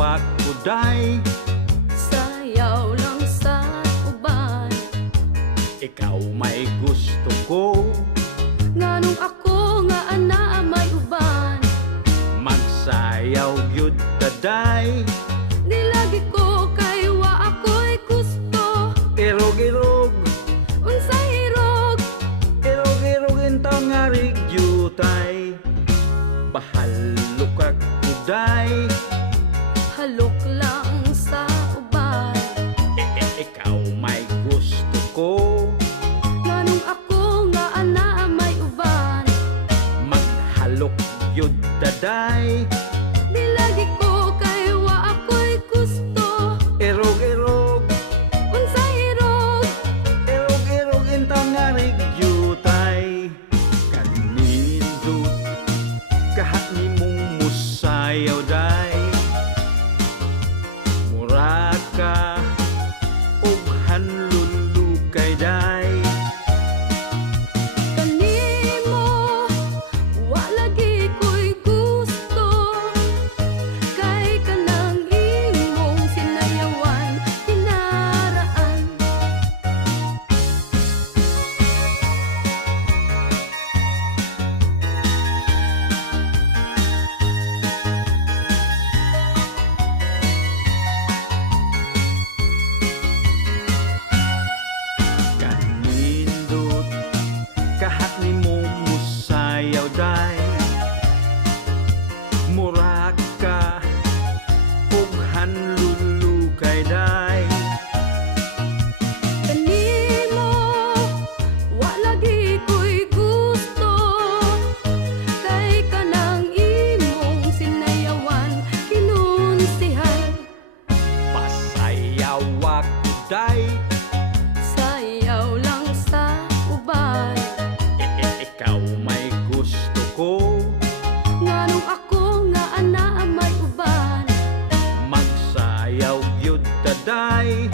wak uday. Sayaw lang sa uban. Ikaw may gusto ko, Nganong ako nga ana may uban. magsayaw gyud taday. Di lagi ko kay wa ako'y gusto. Irog-irog, Unsay hirog, irog-irog intaw nga rigyutay. Bahalo kag uday. halok lang sa uban. Ikaw may gusto ko, Nganong ako nga ana may uban. maghalok yun daday. Di lagi ko kay wa ako'y gusto. Irog-irog, Unsay hirog, irog-irog intaw nga rigyutay. Kanindot kahat ni mong musayaw day. Mura ka og hanlulukay day. kanimo wa lagi ko'y gusto. Kay kanang imong sinayawan hinaraan. Kanindot kahat ni mong musayaw day. Mura ka og hanlulukay day. Kanimo wa lagi ko'y gusto. Kay kanang imong sinayawan kinunsihan. Pasayaw ako day. Sayaw lang sa uban. Ikaw may gusto ko, Nganong ako nga ana may uban. magsayaw gyud taday.